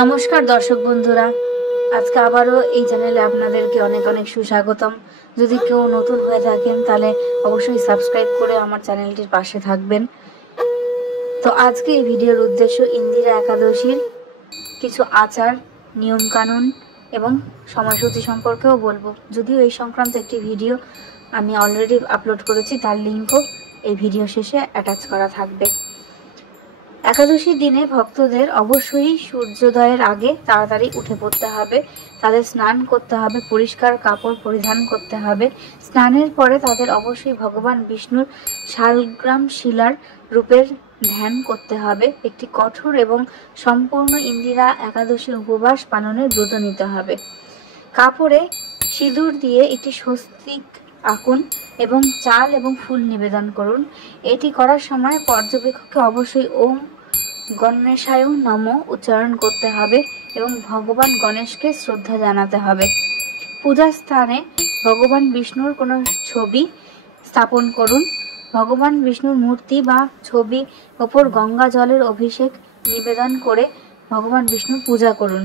নমস্কার দর্শক বন্ধুরা, আজকে আবারও এই চ্যানেলে আপনাদেরকে অনেক অনেক সুস্বাগতম। যদি কেউ নতুন হয়ে থাকেন তাহলে অবশ্যই সাবস্ক্রাইব করে আমার চ্যানেলটির পাশে থাকবেন। তো আজকে এই ভিডিওর উদ্দেশ্য ইন্দিরা একাদশীর কিছু আচার, নিয়মকানুন এবং সময়সূচি সম্পর্কেও বলবো। যদিও এই সংক্রান্ত একটি ভিডিও আমি অলরেডি আপলোড করেছি, তার লিঙ্কও এই ভিডিও শেষে অ্যাটাচ করা থাকবে। একাদশীর দিনে ভক্তদের অবশ্যই সূর্যোদয়ের আগে তাড়াতাড়ি উঠে পড়তে হবে। তাদের স্নান করতে হবে, পরিষ্কার কাপড় পরিধান করতে হবে। স্নানের পরে তাদের অবশ্যই ভগবান বিষ্ণুর শালগ্রাম শিলার রূপের ধ্যান করতে হবে। একটি কঠোর এবং সম্পূর্ণ ইন্দিরা একাদশীর উপবাস পালনের ব্রত নিতে হবে। কাপড়ে সিঁদুর দিয়ে একটি স্বস্তিক আঁকুন এবং চাল এবং ফুল নিবেদন করুন। এটি করার সময় পর্যবেক্ষককে অবশ্যই ওম গণেশায় নমঃ উচ্চারণ করতে হবে এবং ভগবান গণেশকে শ্রদ্ধা জানাতে হবে। পূজা স্থানে ভগবান বিষ্ণুর কোনো ছবি স্থাপন করুন। ভগবান বিষ্ণুর মূর্তি বা ছবি ওপর গঙ্গা জলের অভিষেক নিবেদন করে ভগবান বিষ্ণুর পূজা করুন।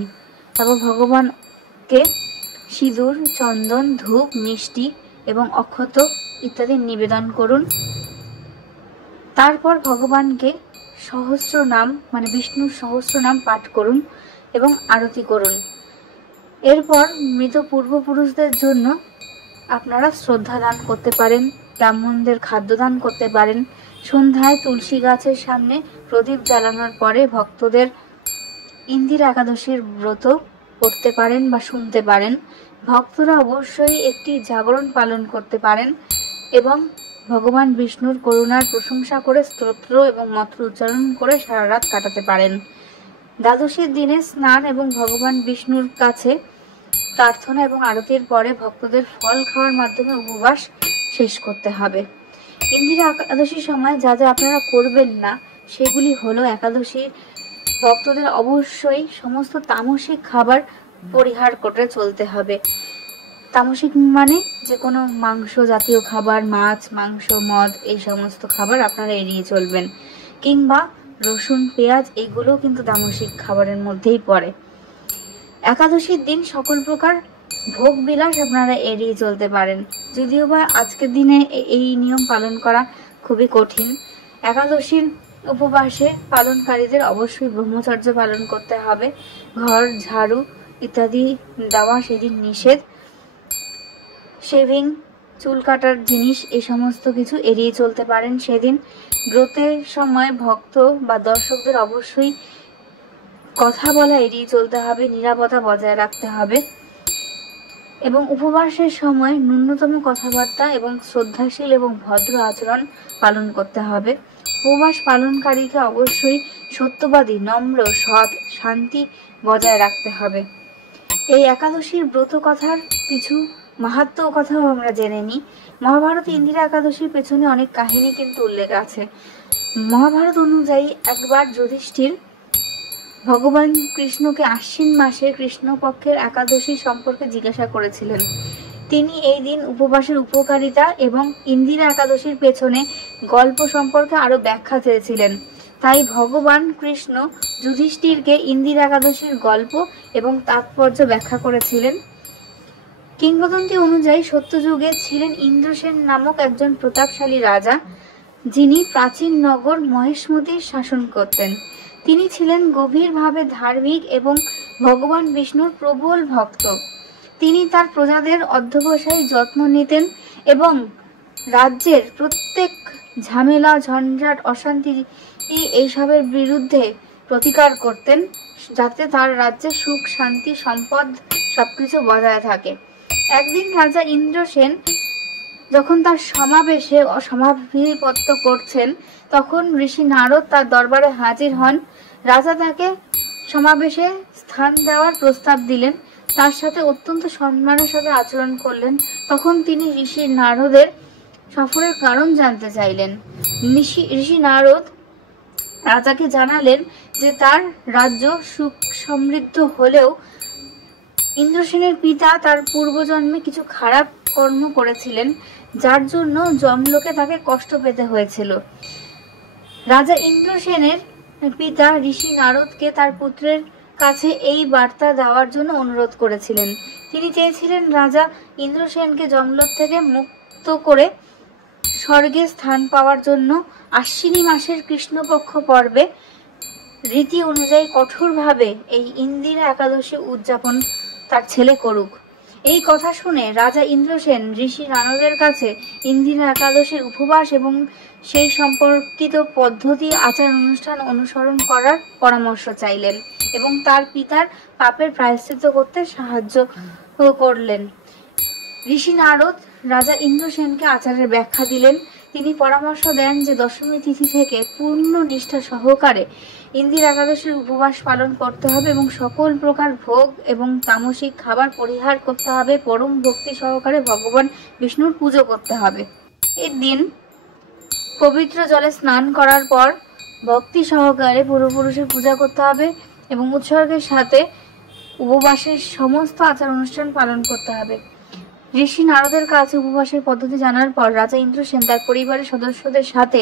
তারপর ভগবানকে সিঁদুর, চন্দন, ধূপ, মিষ্টি এবং অক্ষত ইত্যাদি নিবেদন করুন। তারপর ভগবানকে সহস্র নাম মানে বিষ্ণুর সহস্র নাম পাঠ করুন এবং আরতি করুন। এরপর মৃত পূর্বপুরুষদের জন্য আপনারা শ্রদ্ধা দান করতে পারেন, ব্রাহ্মণদের খাদ্যদান করতে পারেন। সন্ধ্যায় তুলসী গাছের সামনে প্রদীপ জ্বালানোর পরে ভক্তদের ইন্দিরা একাদশীর ব্রত করতে পারেন বা শুনতে পারেন। ভক্তরা অবশ্যই একটি জাগরণ পালন করতে পারেন এবং ভগবান বিষ্ণুর করুণার প্রশংসা করে স্তোত্র এবং মন্ত্র উচ্চারণ করে সারা রাত কাটাতে পারেন। দ্বাদশীর দিনে স্নান এবং ভগবান বিষ্ণুর কাছে প্রার্থনা এবং আরতির পরে ভক্তদের ফল খাওয়ার মাধ্যমে উপবাস শেষ করতে হবে। ইন্দিরা একাদশীর সময় যা যা আপনারা করবেন না সেগুলি হলো, একাদশীর ভক্তদের অবশ্যই সমস্ত তামসিক খাবার পরিহার করে চলতে হবে। তামসিক মানে যে কোনো মাংস জাতীয় খাবার, মাছ, মাংস, মদ, এই সমস্ত খাবার আপনারা এড়িয়ে চলবেন। কিংবা রসুন, পেঁয়াজ এইগুলো কিন্তু তামসিক খাবারের মধ্যেই পড়ে। একাদশীর দিন সকল প্রকার ভোগ বিলাস আপনারা এড়িয়ে চলতে পারেন। যদিও বা আজকের দিনে এই নিয়ম পালন করা খুবই কঠিন। একাদশীর উপবাসে পালনকারীদের অবশ্যই ব্রহ্মচর্য পালন করতে হবে। ঘর ঝাড়ু ইত্যাদি দেওয়া সেদিন নিষেধ। শেভিং, চুল কাটার জিনিস, এই সমস্ত কিছু এড়িয়ে চলতে পারেন সেদিন। ব্রতের সময় ভক্ত বা দর্শকদের অবশ্যই কথা বলা এড়িয়ে চলতে হবে, নিরাপত্তা বজায় রাখতে হবে এবং উপবাসের সময় ন্যূনতম কথাবার্তা এবং শ্রদ্ধাশীল এবং ভদ্র আচরণ পালন করতে হবে। উপবাস পালনকারীকে অবশ্যই সত্যবাদী, নম্র, সৎ, শান্তি বজায় রাখতে হবে। এই একাদশীর ব্রত কথার কিছু মাহাত্ম্য কথাও আমরা জেনে নিই। মহাভারতে ইন্দিরা একাদশীর পেছনে অনেক কাহিনী কিন্তু উল্লেখ আছে। মহাভারত অনুযায়ী একবার যুধিষ্ঠির ভগবান কৃষ্ণকে আশ্বিন মাসে কৃষ্ণপক্ষের একাদশী সম্পর্কে জিজ্ঞাসা করেছিলেন। তিনি এই দিন উপবাসের উপকারিতা এবং ইন্দিরা একাদশীর পেছনে গল্প সম্পর্কে আরো ব্যাখ্যা চেয়েছিলেন। তাই ভগবান কৃষ্ণ যুধিষ্ঠিরকে ইন্দিরা একাদশীর গল্প এবং তাৎপর্য ব্যাখ্যা করেছিলেন। কিংবদন্তি অনুযায়ী সত্যযুগে ছিলেন ইন্দ্রসেন নামক একজন প্রতাপশালী রাজা, যিনি প্রাচীন নগর মহেশমতির শাসন করতেন। তিনি ছিলেন গভীরভাবে ধার্মিক এবং ভগবান বিষ্ণুর প্রবল ভক্ত। তিনি তার প্রজাদের অধ্যবসায় যত্ন নিতেন এবং রাজ্যের প্রত্যেক ঝামেলা, ঝঞ্ঝাট, অশান্তি এইসবের বিরুদ্ধে প্রতিকার করতেন, যাতে তার রাজ্যে সুখ, শান্তি, সম্পদ সবকিছু বজায় থাকে। একদিন রাজা ইন্দ্রসেন যখন তার সমাবেশে সমাধিপত্য করছেন, তখন ঋষি নারদ তার দরবারে হাজির হন। রাজা তাকে সমাবেশে স্থান দেওয়ার প্রস্তাব দিলেন, তার সাথে অত্যন্ত সম্মানের সাথে আচরণ করলেন। তখন তিনি ঋষি নারদের সফরের কারণ জানতে চাইলেন। ঋষি নারদ রাজাকে জানালেন যে তার রাজ্য সুখ সমৃদ্ধ হলেও ইন্দ্রসেনের পিতা তার পূর্বজন্মে কিছু খারাপ কর্ম করেছিলেন, যার জন্য যমলোকে তাকে কষ্ট পেতে হয়েছিল। রাজা ইন্দ্রসেনের পিতা ঋষি নারদকে তার পুত্রের কাছে এই বার্তা দেওয়ার জন্য অনুরোধ করেছিলেন। তিনি চেয়েছিলেন রাজা ইন্দ্রসেনকে যমলোক থেকে মুক্ত করে স্বর্গে স্থান পাওয়ার জন্য আশ্বিনী মাসের কৃষ্ণপক্ষ পর্বে রীতি অনুযায়ী কঠোরভাবে এই ইন্দিরা একাদশী উদযাপন তার ছেলে করুক। এই কথা শুনে রাজা ইন্দ্রসেন ঋষি নারদের কাছে ইন্দিরা একাদশীর উপবাস এবং সেই সম্পর্কিত পদ্ধতি আচার অনুষ্ঠান অনুসরণ করার পরামর্শ চাইলেন এবং তার পিতার পাপের প্রায়শ্চিত্ত করতে সাহায্য করলেন। ঋষি নারদ রাজা ইন্দ্রসেনকে আচারের ব্যাখ্যা দিলেন। তিনি পরামর্শ দেন যে দশমী তিথি থেকে পূর্ণ নিষ্ঠা সহকারে ইন্দিরা একাদশীর উপবাস পালন করতে হবে এবং সকল প্রকার ভোগ এবং তামসিক খাবার পরিহার করতে হবে। পরম ভক্তি সহকারে ভগবান বিষ্ণুর পুজো করতে হবে। এই দিন পবিত্র জলে স্নান করার পর ভক্তি সহকারে পূর্বপুরুষের পূজা করতে হবে এবং উৎসর্গের সাথে উপবাসের সমস্ত আচার অনুষ্ঠান পালন করতে হবে। ঋষি নারদের কাছে উপবাসের পদ্ধতি জানার পর রাজা ইন্দ্রসেন তার পরিবারের সদস্যদের সাথে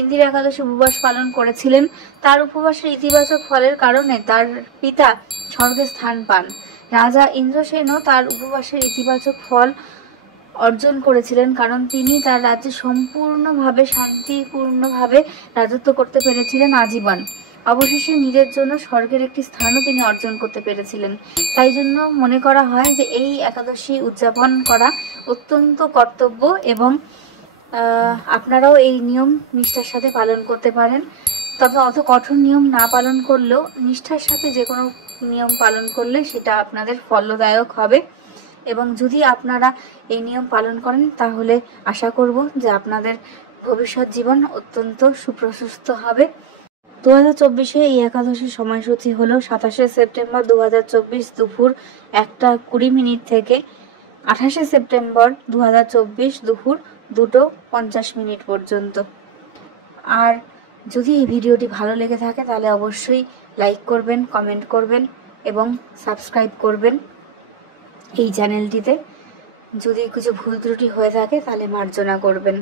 ইন্দিরা একাদশী উপবাস পালন করেছিলেন। তার উপবাসের ইতিবাচক ফলের কারণে তার পিতা স্বর্গে স্থান পান। রাজা ইন্দ্রসেনও তার উপবাসের ইতিবাচক ফল অর্জন করেছিলেন, কারণ তিনি তার রাজ্যে সম্পূর্ণভাবে শান্তিপূর্ণভাবে রাজত্ব করতে পেরেছিলেন আজীবন। অবশেষে নিজের জন্য স্বর্গের একটি স্থানও তিনি অর্জন করতে পেরেছিলেন। তাই জন্য মনে করা হয় যে এই একাদশী উদযাপন করা অত্যন্ত কর্তব্য এবং আপনারাও এই নিয়ম নিষ্ঠার সাথে পালন করতে পারেন। তবে অত কঠোর নিয়ম না পালন করলেও নিষ্ঠার সাথে যে কোনো নিয়ম পালন করলে সেটা আপনাদের ফলদায়ক হবে। এবং যদি আপনারা এই নিয়ম পালন করেন তাহলে আশা করব যে আপনাদের ভবিষ্যৎ জীবন অত্যন্ত সুপ্রশস্ত হবে। 2024 এই একাদশীর সময়সূচি হলো 27শে সেপ্টেম্বর 2024 দুপুর 1:20 থেকে 28শে সেপ্টেম্বর 2024 দুপুর 2:50 পর্যন্ত। আর যদি এই ভিডিওটি ভালো লেগে থাকে তাহলে অবশ্যই লাইক করবেন, কমেন্ট করবেন এবং সাবস্ক্রাইব করবেন এই চ্যানেলটিতে। যদি কিছু ভুল ত্রুটি হয়ে থাকে তাহলে মার্জনা করবেন।